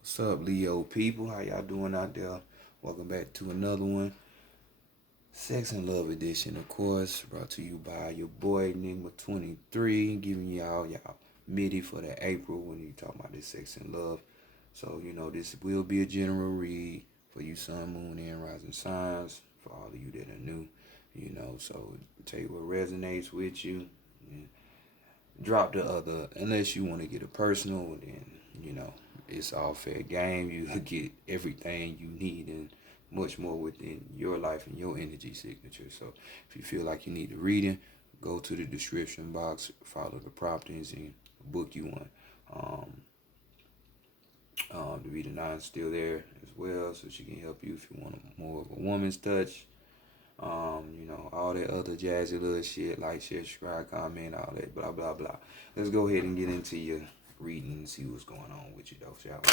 What's up, Leo people? How y'all doing out there? Welcome back to another one. Sex and Love Edition, of course, brought to you by your boy Enigma 23, giving y'all MIDI for the April when you talk about this sex and love. So, this will be a general read for you sun, moon, and rising signs, for all of you that are new, so take what resonates with you. And drop the other, unless you want to get a personal, then, it's all fair game. You get everything you need and much more within your life and your energy signature. So if you feel like you need the reading, go to the description box, follow the promptings, and book you one. The reader nine is still there as well, so she can help you if you want more of a woman's touch. All that other jazzy little shit, like, share, subscribe, comment, all that, blah, blah, blah. Let's go ahead and get into your reading and see what's going on with you, though, shall we?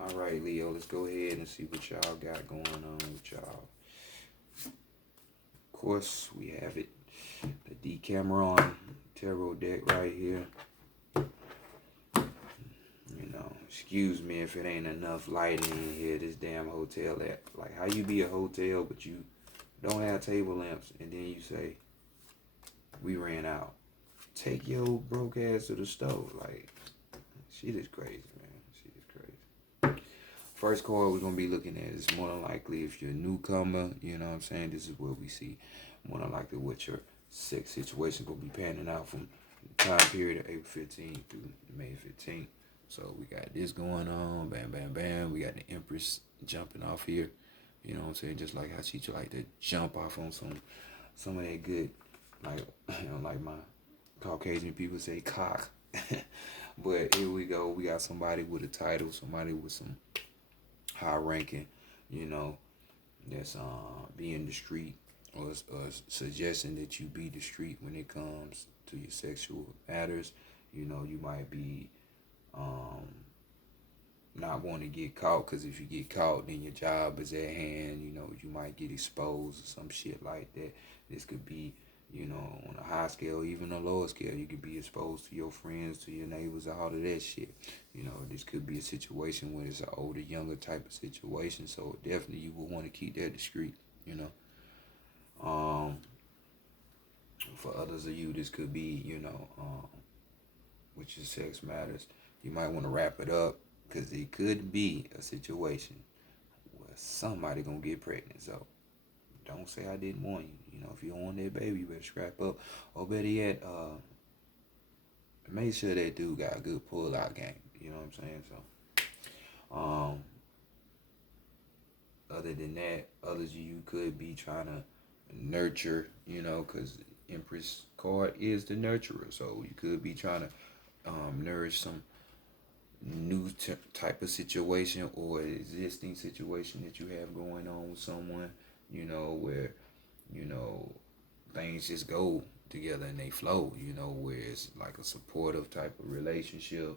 All right, Leo, let's go ahead and see what y'all got going on with y'all. Of course, we have it, the Decameron Tarot deck right here. Excuse me if it ain't enough lighting in here, this damn hotel app. Like, how you be a hotel, but you don't have table lamps, and then you say, we ran out. Take your broke ass to the stove. Like, shit is crazy, man. Shit is crazy. First card we're going to be looking at is more than likely if you're a newcomer, you know what I'm saying? This is what we see. More than likely what your sex situation going to be panning out from the time period of April 15th through May 15th. So we got this going on. Bam, bam, bam. We got the Empress jumping off here. You know what I'm saying? Just like how she like to jump off on some of that good, like, like my Caucasian people say, cock. But here we go. We got somebody with a title, somebody with some high ranking, that's being discreet or suggesting that you be discreet when it comes to your sexual matters. You might be not want to get caught, because if you get caught, then your job is at hand. You might get exposed or some shit like that. This could be, on a high scale, even a lower scale. You could be exposed to your friends, to your neighbors, all of that shit. This could be a situation where it's an older, younger type of situation. So definitely you would want to keep that discreet. For others of you, this could be, with your sex matters. You might want to wrap it up, because it could be a situation where somebody gonna get pregnant. So don't say I didn't warn you. If you don't want that baby, you better scrap up. Or better yet, make sure that dude got a good pull-out game. You know what I'm saying? So, other than that, others of you could be trying to nurture, because Empress card is the nurturer. So you could be trying to nourish some new type of situation or existing situation that you have going on with someone, where things just go together and they flow, you know, where it's like a supportive type of relationship.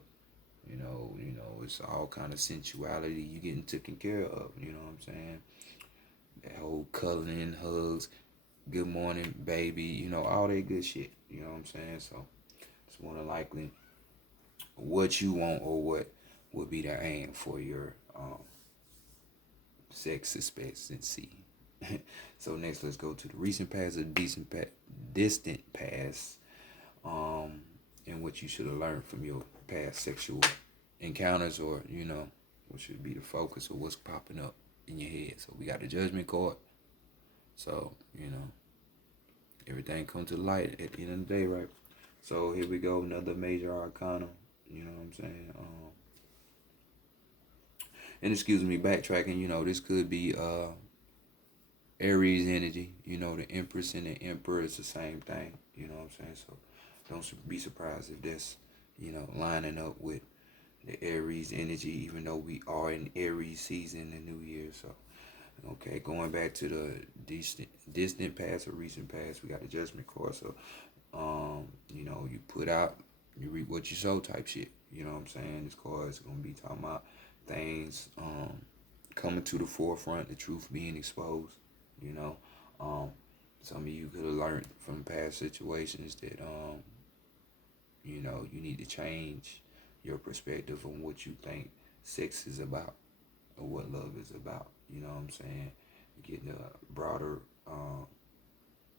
It's all kind of sensuality you getting taken care of, you know what I'm saying? That whole cuddling, hugs, good morning, baby, all that good shit, you know what I'm saying? So it's more than likely what you want or what would be the aim for your sex expectancy. So next, let's go to the recent past or distant past, and what you should have learned from your past sexual encounters, or what should be the focus of what's popping up in your head. So we got the judgment card. So everything comes to light at the end of the day, right? So here we go, another major arcana. You know what I'm saying? And excuse me, backtracking. This could be Aries energy. The Empress and the Emperor is the same thing. You know what I'm saying? So don't be surprised if that's lining up with the Aries energy, even though we are in Aries season, the New Year. So okay, going back to the distant past or recent past, we got the Judgment card. So you put out, you reap what you sow type shit. You know what I'm saying? This card is gonna be talking about things coming to the forefront, the truth being exposed. Some of you could have learned from past situations that you need to change your perspective on what you think sex is about or what love is about. You know what I'm saying? Getting a broader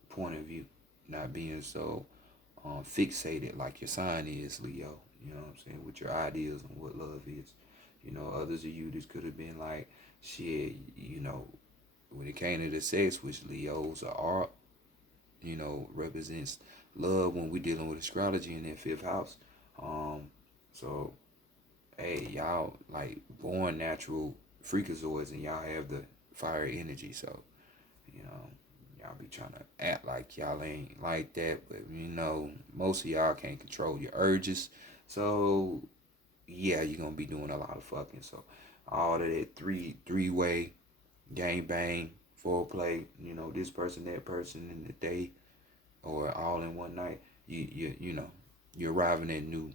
point of view, not being so fixated like your sign is, Leo. You know what I'm saying? With your ideas on what love is. Others of you, this could have been like, shit, when it came to the sex, which Leos are, represents love when we dealing with astrology in that fifth house. So, hey, y'all like born natural freakazoids and y'all have the fire energy. So, y'all be trying to act like y'all ain't like that, but most of y'all can't control your urges. So, yeah, you're gonna be doing a lot of fucking. So, all of that three-way gang bang, foreplay, this person, that person in the day, or all in one night, you're arriving at new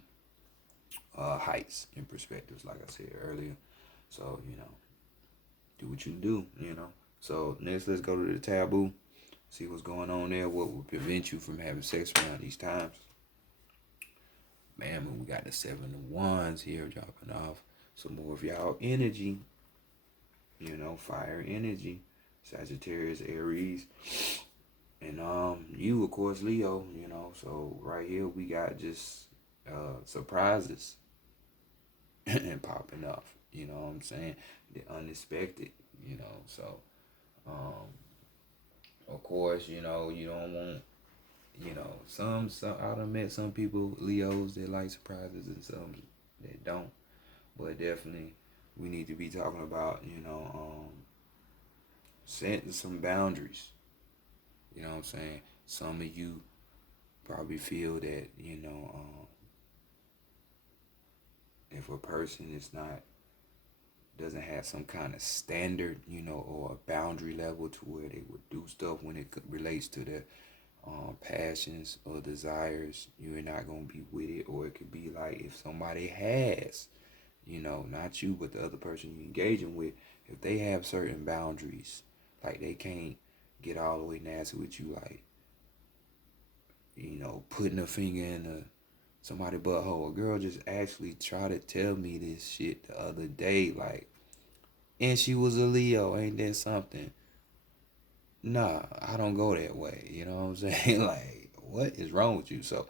heights and perspectives, like I said earlier. So, do what you do, So next, let's go to the taboo, see what's going on there, what would prevent you from having sex around these times. Man, we got the 7 of Wands here dropping off some more of y'all energy, fire energy, Sagittarius, Aries, and you, of course, Leo, so right here we got just surprises and popping off, you know what I'm saying, the unexpected, so of course, you don't want, some I done met some people, Leos, that like surprises and some that don't, but definitely we need to be talking about, setting some boundaries. You know what I'm saying? Some of you probably feel that, if a person doesn't have some kind of standard, or a boundary level to where they would do stuff when it relates to their passions or desires, you're not going to be with it. Or it could be like if somebody has, not you, but the other person you're engaging with, if they have certain boundaries, like they can't get all the way nasty with you, like, putting a finger in somebody's butthole. A girl just actually tried to tell me this shit the other day, like, and she was a Leo, ain't that something? Nah, I don't go that way, you know what I'm saying? Like, what is wrong with you? So,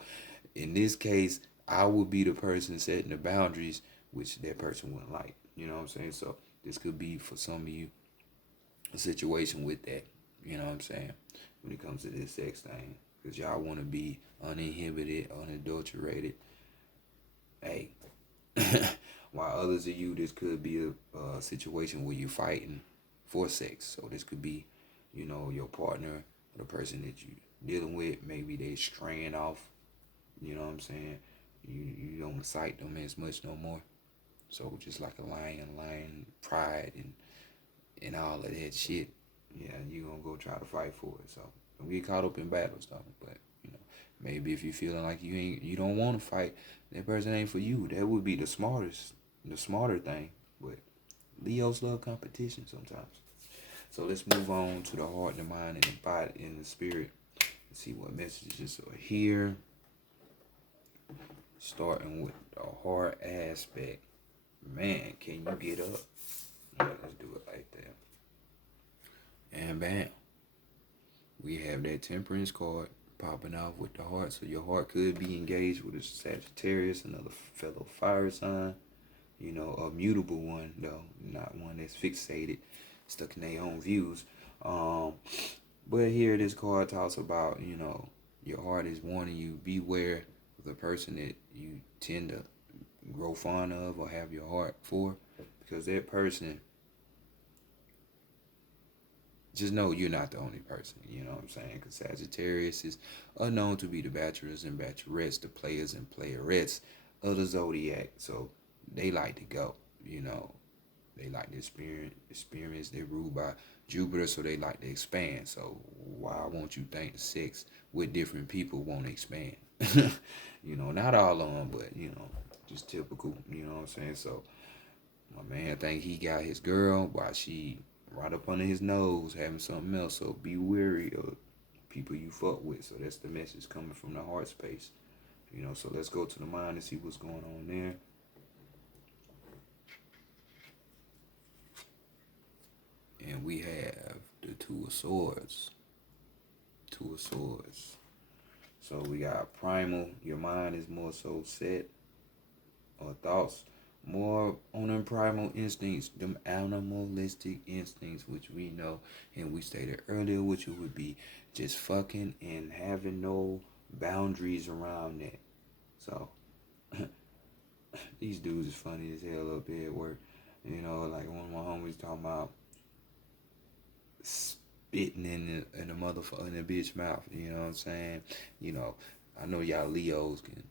in this case, I would be the person setting the boundaries, which that person wouldn't like, you know what I'm saying? So, this could be, for some of you, a situation with that, you know what I'm saying, when it comes to this sex thing, because y'all want to be uninhibited, unadulterated. Hey, while others of you, this could be a situation where you're fighting for sex. So this could be, your partner, or the person that you dealing with, maybe they straying off, you know what I'm saying, you don't cite them as much no more. So just like a lion, pride and all of that shit, yeah, you gonna go try to fight for it. So Don't get caught up in battles though. But you know, maybe if you feeling like you don't want to fight, that person ain't for you. That would be the smarter thing. But Leos love competition sometimes. So let's move on to the heart, the mind, and the body, and the spirit. Let's see what messages are here. Starting with the heart aspect. Man, can you get up? Yeah, let's do it like that. And bam. We have that temperance card popping off with the heart. So your heart could be engaged with a Sagittarius, another fellow fire sign. You know, a mutable one though, not one that's fixated, stuck in their own views. But here this card talks about, you know, your heart is warning you, beware of the person that you tend to grow fond of or have your heart for, because that person, just know you're not the only person, you know what I'm saying? Because Sagittarius is known to be the bachelors and bachelorettes, the players and playerettes of the zodiac. So they like to go, you know. They like to experience. They're ruled by Jupiter, so they like to expand. So why won't you think the sex with different people won't expand? You know, not all of them, but, you know, just typical, you know what I'm saying? So my man think he got his girl while she right up under his nose having something else. So be wary of people you fuck with. So that's the message coming from the heart space. You know, so let's go to the mind and see what's going on there. And we have the Two of Swords. Two of Swords. So we got primal. Your mind is more so set, or thoughts more on them primal instincts, them animalistic instincts, which we know and we stated earlier, which it would be just fucking and having no boundaries around that. So these dudes is funny as hell up here at work. You know, like one of my homies talking about spitting in a motherfucker in a bitch mouth. You know what I'm saying? You know, I know y'all Leos can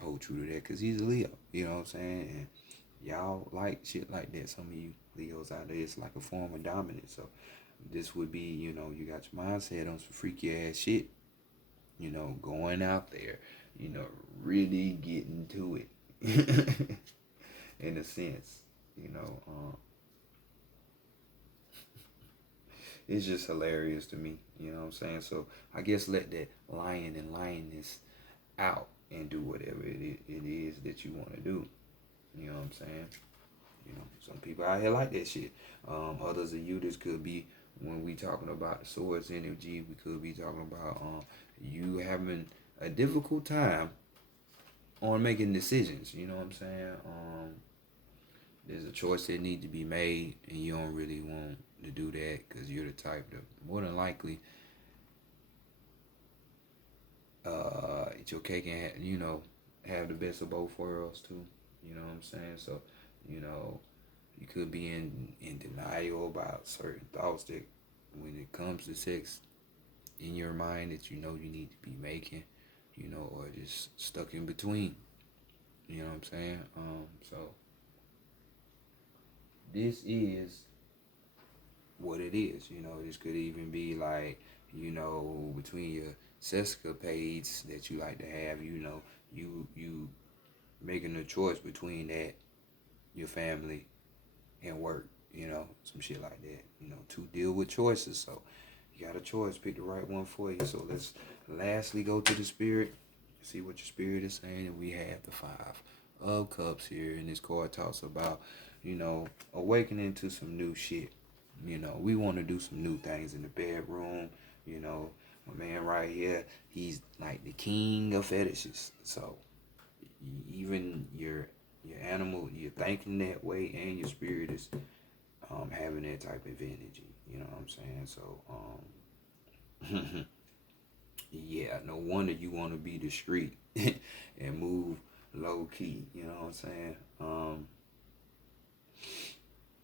hold true to that because he's a Leo. You know what I'm saying? And y'all like shit like that. Some of you Leos out there, it's like a form of dominance. So this would be, you know, you got your mindset on some freaky ass shit. You know, going out there. You know, really getting to it. In a sense, you know. It's just hilarious to me, you know what I'm saying? So I guess let that lion and lioness out and do whatever it is that you want to do. You know what I'm saying? You know, some people out here like that shit. Others of you, this could be when we talking about the swords energy. We could be talking about you having a difficult time on making decisions. You know what I'm saying? There's a choice that needs to be made, and you don't really want to do that because you're the type that more than likely eat your cake and you know have the best of both worlds too. You know what I'm saying? So you know you could be in denial about certain thoughts that when it comes to sex in your mind that you know you need to be making, you know, or just stuck in between. You know what I'm saying? So this is what it is. You know, this could even be like, you know, between your sescapades that you like to have, you know, you making a choice between that, your family, and work, you know, some shit like that. You know, to deal with choices. So you got a choice, pick the right one for you. So let's lastly go to the spirit, see what your spirit is saying, and we have the Five of Cups here, and this card talks about, you know, awakening to some new shit. You know, we want to do some new things in the bedroom. You know, my man right here, he's like the king of fetishes. So even your animal, you're thinking that way, and your spirit is having that type of energy. You know what I'm saying? So yeah, no wonder you want to be discreet and move low key. You know what I'm saying?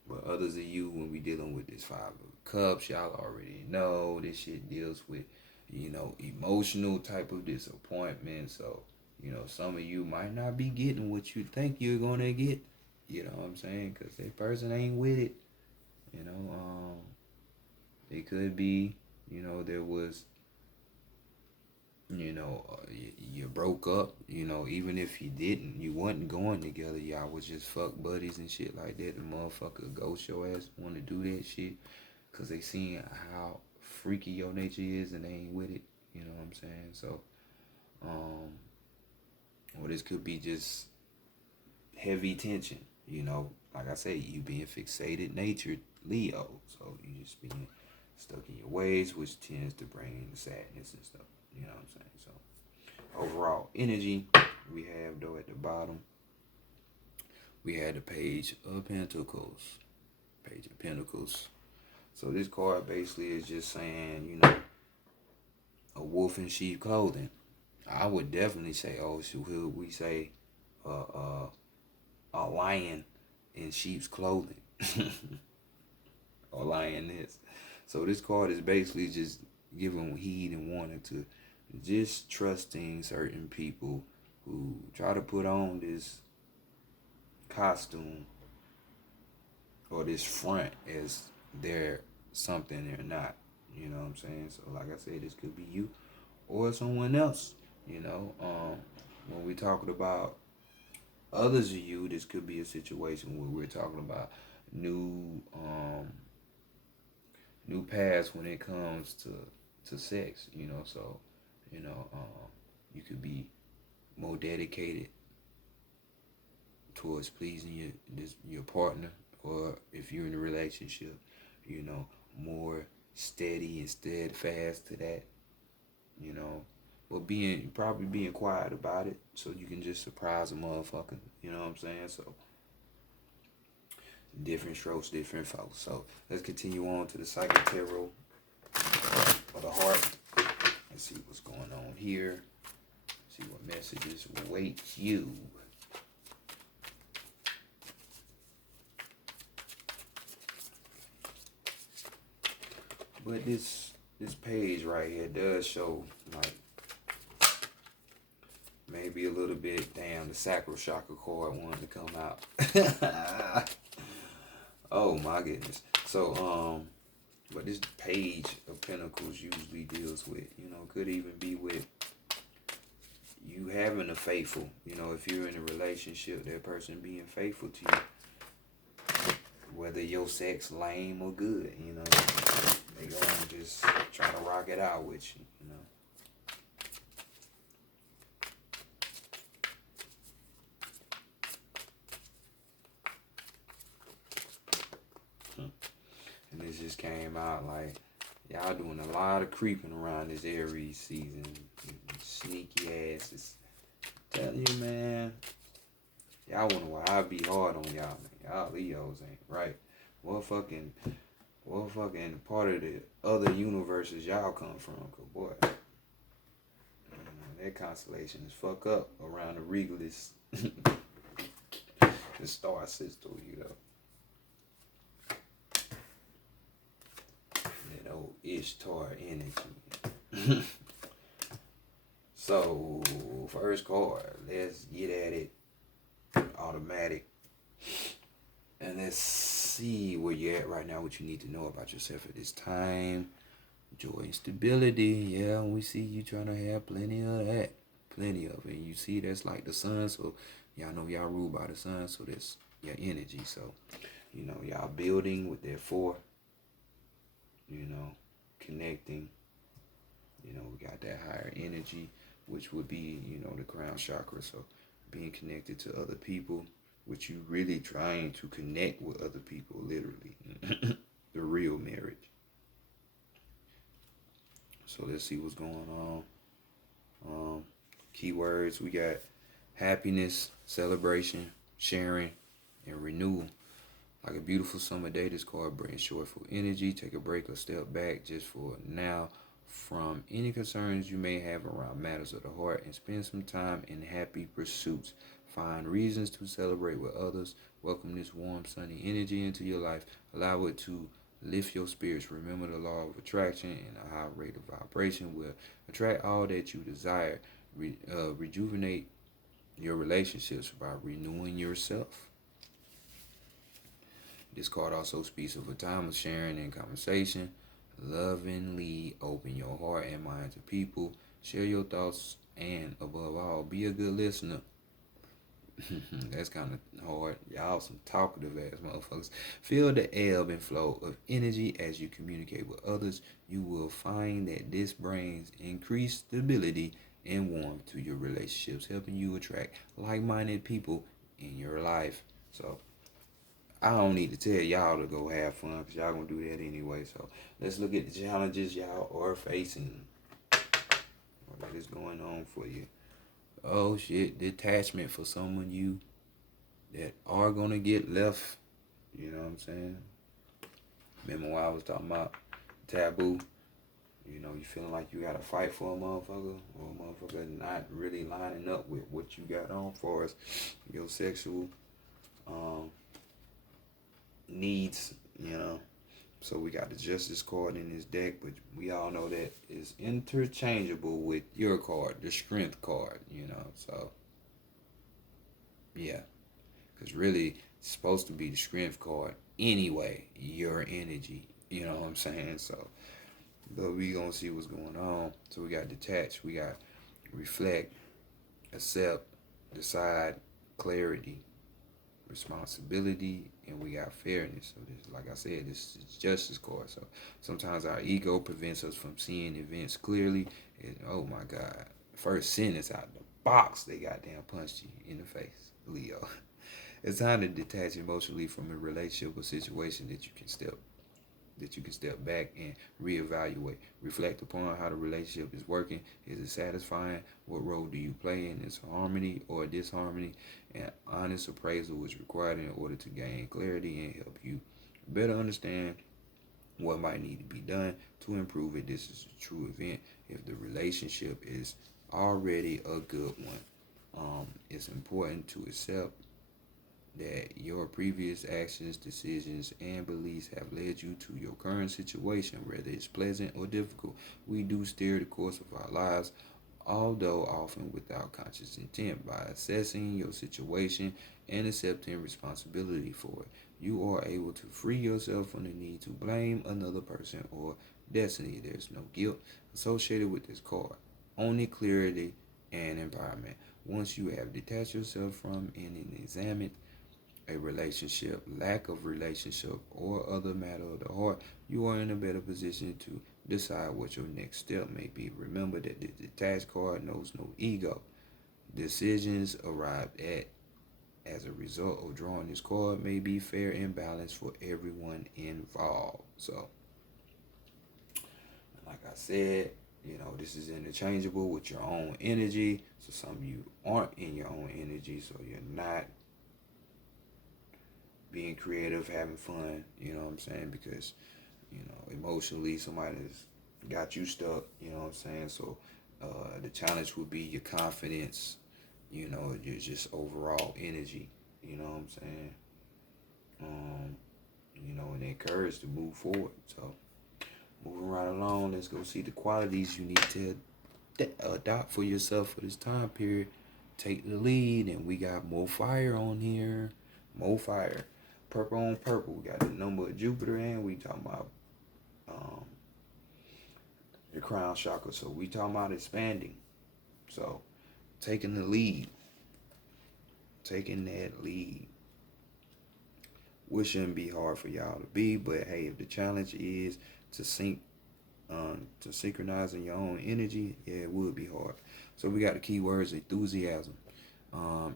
But others of you, when we dealing with this Five of Cups, y'all already know this shit deals with, you know, emotional type of disappointment. So, you know, some of you might not be getting what you think you're going to get. You know what I'm saying? Because that person ain't with it. You know, it could be, you know, there was You broke up, even if you wasn't going together, y'all was just fuck buddies and shit like that. The motherfucker ghost your ass want to do that shit because they seeing how freaky your nature is and they ain't with it. You know what I'm saying? So, or this could be just heavy tension. Like I say, you being fixated natured Leo. So you just being stuck in your ways, which tends to bring sadness and stuff. You know what I'm saying? So overall energy, we have though at the bottom, we had the Page of Pentacles. Page of Pentacles. So this card basically is just saying, a wolf in sheep clothing. I would definitely say, we say a lion in sheep's clothing. Or lioness. So this card is basically just giving heed and warning to just trusting certain people who try to put on this costume or this front as they're something they're not. You know what I'm saying? So like I said, this could be you or someone else. When we're talking about others of you, this could be a situation where we're talking about new paths when it comes to sex. So you could be more dedicated towards pleasing your partner, or if you're in a relationship, more steady and steadfast to that, but probably being quiet about it so you can just surprise a motherfucker. You know what I'm saying? So different strokes, different folks. So let's continue on to the Psychic Tarot of the heart. Let's see what's going on here. See what messages await you. But this page right here does show like maybe a little bit, damn, the sacral chakra card wanted to come out. Oh my goodness. So but this Page of Pentacles usually deals with, could even be with you having a faithful, if you're in a relationship, that person being faithful to you, whether your sex lame or good, they gonna just try to rock it out with you, And this just came out like y'all doing a lot of creeping around this Aries season. Sneaky asses. Telling you, man. Y'all wonder why I be hard on y'all, man. Y'all Leos ain't right. What fucking part of the other universes y'all come from? Cause boy, that constellation is fuck up around the Regalis, the star system, That old Ishtar energy. So, first card, let's get at it. Automatic. And let's see where you're at right now, what you need to know about yourself at this time. Joy and stability. Yeah, we see you trying to have plenty of that. Plenty of it. And you see that's like the sun. So, y'all know y'all ruled by the sun. So, that's your energy. So, y'all building with that 4. Connecting. We got that higher energy, which would be, the crown chakra. So being connected to other people, which you really trying to connect with other people, literally. The real marriage. So let's see what's going on. Keywords, we got happiness, celebration, sharing, and renewal. Like a beautiful summer day, this card brings joyful energy. Take a break or step back just for now from any concerns you may have around matters of the heart and spend some time in happy pursuits. Find reasons to celebrate with others. Welcome this warm, sunny energy into your life. Allow it to lift your spirits. Remember the law of attraction, and a high rate of vibration will attract all that you desire. Rejuvenate your relationships by renewing yourself. This card also speaks of a time of sharing and conversation. Lovingly open your heart and mind to people. Share your thoughts and, above all, be a good listener. That's kind of hard. Y'all some talkative ass motherfuckers. Feel the ebb and flow of energy as you communicate with others. You will find that this brings increased stability and warmth to your relationships, helping you attract like-minded people in your life. So I don't need to tell y'all to go have fun because y'all gonna do that anyway. So let's look at the challenges y'all are facing. What is going on for you? Oh shit, detachment for someone you that are gonna get left. You know what I'm saying? Remember when I was talking about taboo? You know, you feeling like you gotta fight for a motherfucker, or a motherfucker not really lining up with what you got on for us, your sexual needs, you know. So we got the Justice card in this deck, but we all know that is interchangeable with your card, the Strength card, you know. So yeah, because really it's supposed to be the Strength card anyway, your energy, you know what I'm saying? So but we gonna see what's going on. So we got detach, we got reflect, accept, decide, clarity, responsibility, and we got fairness. So this, like I said, this is justice card. So sometimes our ego prevents us from seeing events clearly. And oh my God, first sentence out the box, they goddamn punched you in the face, Leo. It's time to detach emotionally from a relationship or situation that you can step back and reevaluate. Reflect upon how the relationship is working. Is it satisfying? What role do you play in its harmony or disharmony? And honest appraisal is required in order to gain clarity and help you better understand what might need to be done to improve it. This is a true event if the relationship is already a good one. It's important to accept that your previous actions, decisions, and beliefs have led you to your current situation, whether it's pleasant or difficult. We do steer the course of our lives, although often without conscious intent. By assessing your situation and accepting responsibility for it, you are able to free yourself from the need to blame another person or destiny. There's no guilt associated with this card, only clarity and empowerment. Once you have detached yourself from and examined a relationship, lack of relationship, or other matter of the heart, you are in a better position to decide what your next step may be. Remember that the detached card knows no ego. Decisions arrived at as a result of drawing this card may be fair and balanced for everyone involved. So, like I said, you know, this is interchangeable with your own energy. So some of you aren't in your own energy, so you're not being creative, having fun, you know what I'm saying? Because, you know, emotionally somebody's got you stuck, you know what I'm saying? So the challenge would be your confidence, you know, your just overall energy, you know what I'm saying? You know, and encouraged to move forward. So moving right along, let's go see the qualities you need to adopt for yourself for this time period. Take the lead, and we got more fire on here. More fire. Purple on purple. We got the number of Jupiter, and we talking about the crown chakra. So we talking about expanding. So taking the lead. Taking that lead. Which shouldn't be hard for y'all to be, but hey, if the challenge is to synchronize in your own energy, yeah, it would be hard. So we got the keywords: enthusiasm,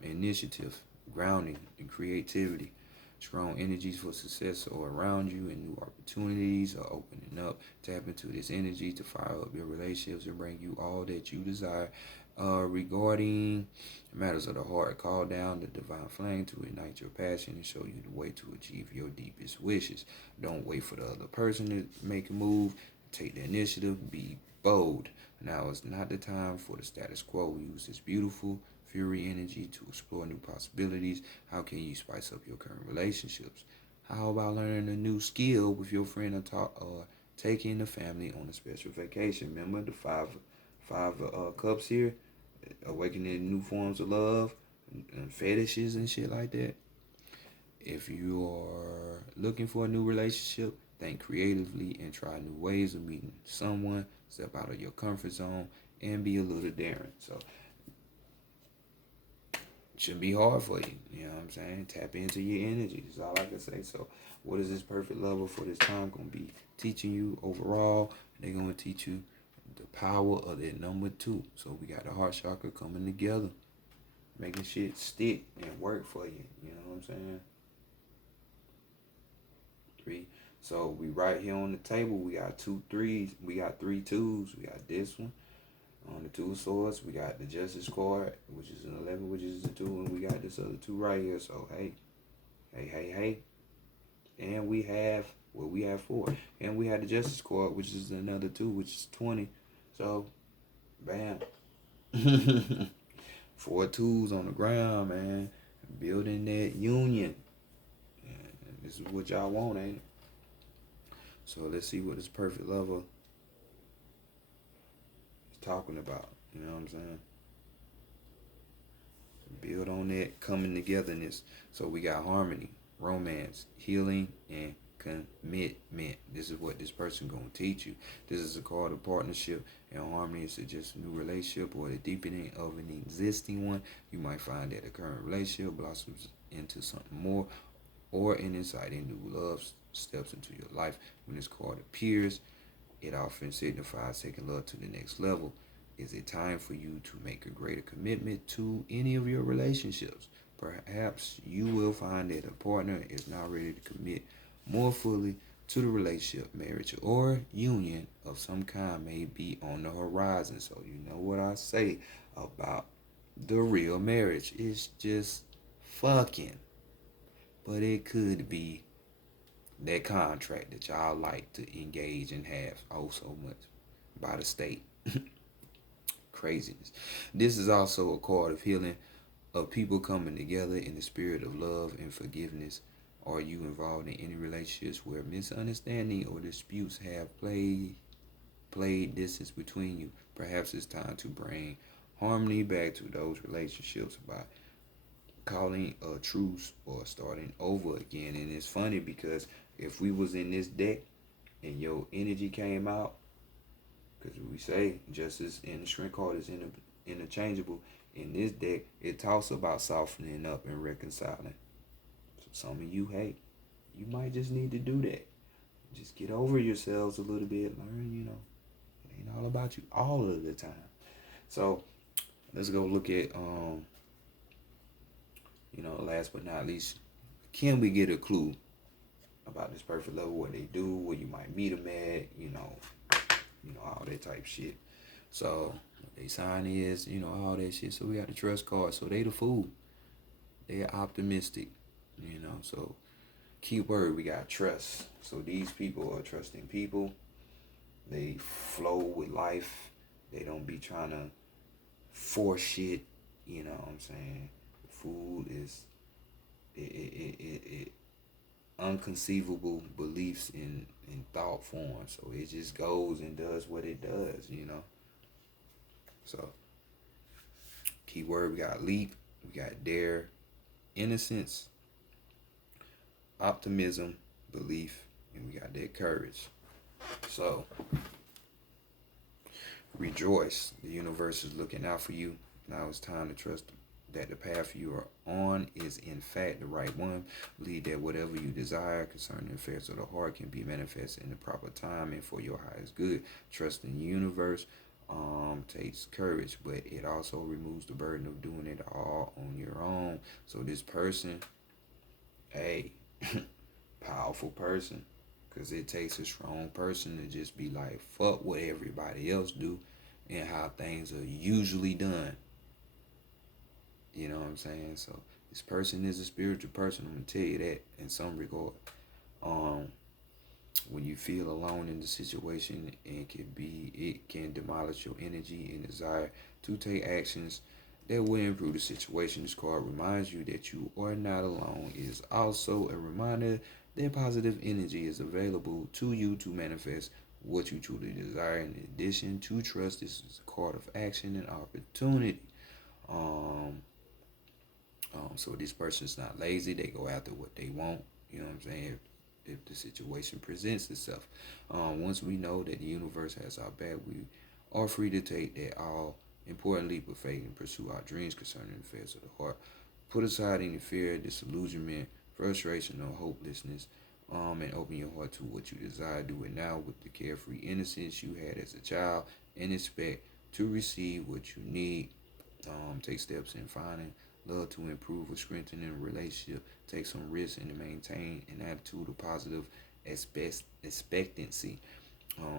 initiative, grounding, and creativity. Strong energies for success are around you, and new opportunities are opening up. Tap into this energy to fire up your relationships and bring you all that you desire. Regarding matters of the heart, call down the divine flame to ignite your passion and show you the way to achieve your deepest wishes. Don't wait for the other person to make a move. Take the initiative. Be bold. Now is not the time for the status quo. Use this beautiful fury energy to explore new possibilities. How can you spice up your current relationships? How about learning a new skill with your friend or taking the family on a special vacation? Remember the five cups here, awakening new forms of love and fetishes and shit like that. If you are looking for a new relationship, Think creatively and try new ways of meeting someone. Step out of your comfort zone and be a little daring. So it shouldn't be hard for you. You know what I'm saying? Tap into your energy. That's all I can say. So what is this perfect level for this time going to be teaching you overall? They're going to teach you the power of that number 2. So we got the heart chakra coming together, making shit stick and work for you. You know what I'm saying? 3. So we right here on the table, we got 2 3s, we got 3 2s, we got this one. On the 2 of swords, we got the justice card, which is an 11, which is a 2, and we got this other 2 right here. So hey. And we have 4. And we had the justice card, which is another 2, which is 20. So bam. 4 2s on the ground, man. Building that union. And this is what y'all want, ain't it? So let's see what this perfect lover is talking about. You know what I'm saying? Build on that coming togetherness. So we got harmony, romance, healing, and commitment. This is what this person gonna teach you. This is a call to partnership, and harmony is just a new relationship or the deepening of an existing one. You might find that a current relationship blossoms into something more, or an exciting new love steps into your life. When this card appears, it often signifies taking love to the next level. Is it time for you to make a greater commitment to any of your relationships? Perhaps you will find that a partner is now ready to commit more fully to the relationship. Marriage or union of some kind may be on the horizon. So you know what I say about the real marriage. It's just fucking. But it could be that contract that y'all like to engage and have so much by the state. Craziness. This is also a card of healing, of people coming together in the spirit of love and forgiveness. Are you involved in any relationships where misunderstanding or disputes have played distance between you? Perhaps it's time to bring harmony back to those relationships by calling a truce or starting over again. And it's funny because if we was in this deck and your energy came out, because we say justice and the strength card is interchangeable. In this deck, it talks about softening up and reconciling. So some of you, hey, you might just need to do that. Just get over yourselves a little bit. Learn, it ain't all about you all of the time. So let's go look at, last but not least, can we get a clue about this perfect level, what they do, where you might meet them at, all that type shit. So what they sign is, all that shit. So we got the trust card. So they the fool. They are optimistic, So key word, we got trust. So these people are trusting people. They flow with life. They don't be trying to force shit. You know what I'm saying? Food is it unconceivable beliefs in thought form. So it just goes and does what it does, So keyword, we got leap, we got dare, innocence, optimism, belief, and we got that courage. So rejoice. The universe is looking out for you. Now it's time to trust that the path you are on is in fact the right one. Believe that whatever you desire concerning affairs of the heart can be manifested in the proper time and for your highest good. Trust in the universe takes courage, but it also removes the burden of doing it all on your own. So this person, powerful person, because it takes a strong person to just be like, fuck what everybody else do and how things are usually done. You know what I'm saying? So this person is a spiritual person. I'm gonna tell you that in some regard. When you feel alone in the situation, it can demolish your energy and desire to take actions that will improve the situation. This card reminds you that you are not alone. It is also a reminder that positive energy is available to you to manifest what you truly desire. In addition to trust, this is a card of action and opportunity. So this person's not lazy. They go after what they want. You know what I'm saying? if the situation presents itself. Once we know that the universe has our back, we are free to take that all important leap of faith and pursue our dreams concerning the affairs of the heart. Put aside any fear, disillusionment, frustration, or hopelessness, and open your heart to what you desire. Do it now with the carefree innocence you had as a child, and expect to receive what you need. Take steps in finding love to improve or strengthen a relationship. Take some risks and to maintain an attitude of positive expectancy.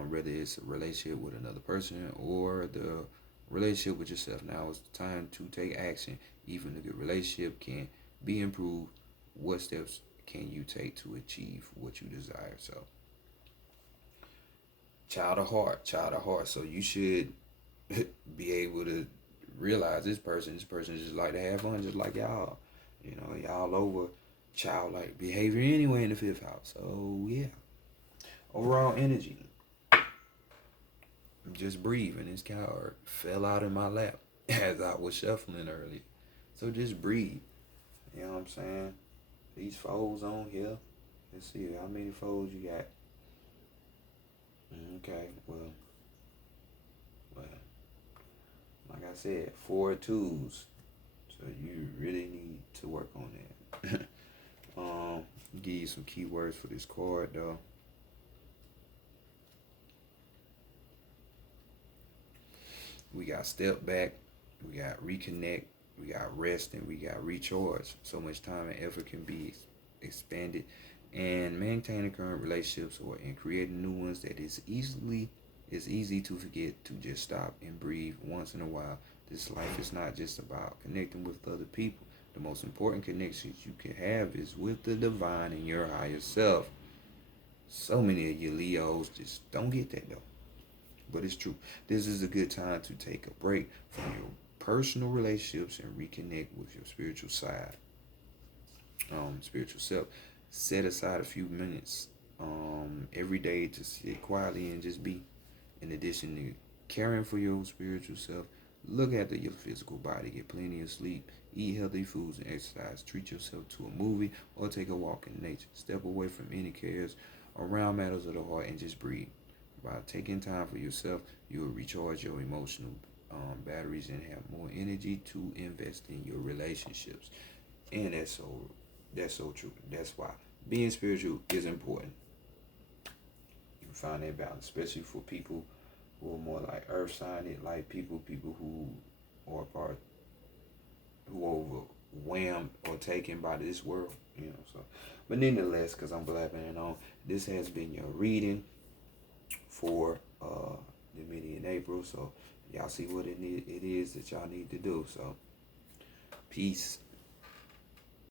Whether it's a relationship with another person or the relationship with yourself. Now is the time to take action. Even a good relationship can be improved. What steps can you take to achieve what you desire? So, child of heart, child of heart. So you should be able to realize this person just like to have fun, just like y'all. You know, y'all over childlike behavior anyway in the fifth house. So yeah, overall energy. Just breathe, and this card fell out in my lap as I was shuffling earlier. So just breathe. You know what I'm saying? These foes on here. Let's see how many foes you got. Okay, well, like I said, 4 twos. So you really need to work on that. Give you some keywords for this card though. We got step back, we got reconnect, we got rest, and we got recharge. So much time and effort can be expanded and maintaining current relationships or in creating new ones that is easy to forget to just stop and breathe once in a while. This life is not just about connecting with other people. The most important connections you can have is with the divine and your higher self. So many of you Leos just don't get that though. But it's true. This is a good time to take a break from your personal relationships and reconnect with your spiritual side, spiritual self. Set aside a few minutes every day to sit quietly and just be. In addition to caring for your spiritual self, look after your physical body, get plenty of sleep, eat healthy foods and exercise, treat yourself to a movie or take a walk in nature. Step away from any cares around matters of the heart and just breathe. By taking time for yourself, you will recharge your emotional batteries and have more energy to invest in your relationships. And that's so true. That's why being spiritual is important. You can find that balance, especially for people who are more like earth sign, like people who are who are overwhelmed or taken by this world. So, but nevertheless, because I'm blabbing on, this has been your reading for the meeting in April. So y'all see what it is that y'all need to do. So peace.